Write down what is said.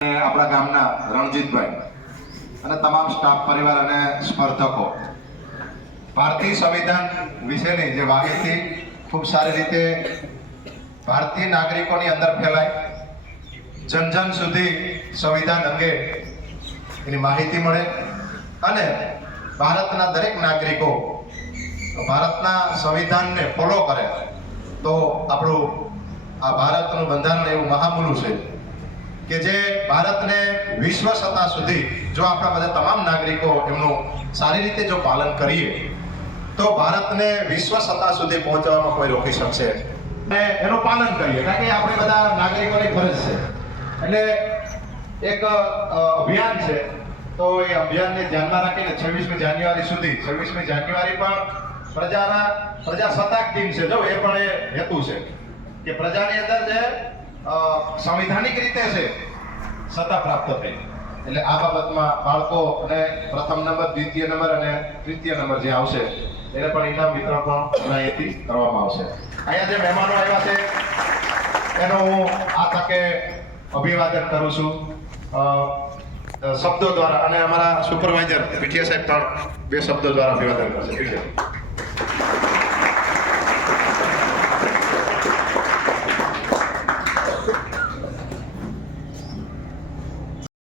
આપણા ગામના રણજીતભાઈ અને તમામ સ્ટાફ પરિવાર અને સ્પર્ધકો. ભારતીય સંવિધાન વિશેની જે માહિતી ખૂબ સારી રીતે ભારતીય નાગરિકોની અંદર ફેલાય, જન જન સુધી સંવિધાન અંગે એની માહિતી મળે અને ભારતના દરેક નાગરિકો ભારતના સંવિધાનને ફોલો કરે તો આપણું આ ભારતનું બંધારણ એવું મહામૂલું છે. કે જે ભારતને વિશ્વ સત્તા સુધી જો આપણા બધા તમામ નાગરિકો એમનું સારી રીતે જો પાલન કરીએ, તો ભારતને વિશ્વ સત્તા સુધી પહોંચવામાં કોઈ રોકી શકશે અને એનું પાલન કરીએ, કારણ કે આપણે બધા નાગરિકોની ફરજ છે. એટલે એક અભિયાન છે. તો એ અભિયાનને ધ્યાનમાં રાખીને છવ્વીસમી જાન્યુઆરી સુધી, છવ્વીસમી જાન્યુઆરી પણ પ્રજાના પ્રજાસત્તાક દિન છે. જો એ પણ એ હેતુ છે કે પ્રજાની અંદર જે સંવિધાનિક રીતે છે, સત્તા પ્રાપ્ત થઈ. એટલે આ બાબતમાં બાળકો અને પ્રથમ નંબર, દ્વિતીય નંબર અને તૃતીય નંબર જે આવશે, એને પણ ઇનામ વિતરણ પણ એનાથી કરવામાં આવશે. અહીંયા જે મહેમાનો આવ્યા છે, એનો હું આ તકે અભિવાદન કરું છું. શબ્દો દ્વારા, અને અમારા સુપરવાઇઝર, પીટીએ સાહેબ પણ બે શબ્દો દ્વારા અભિવાદન કરશે.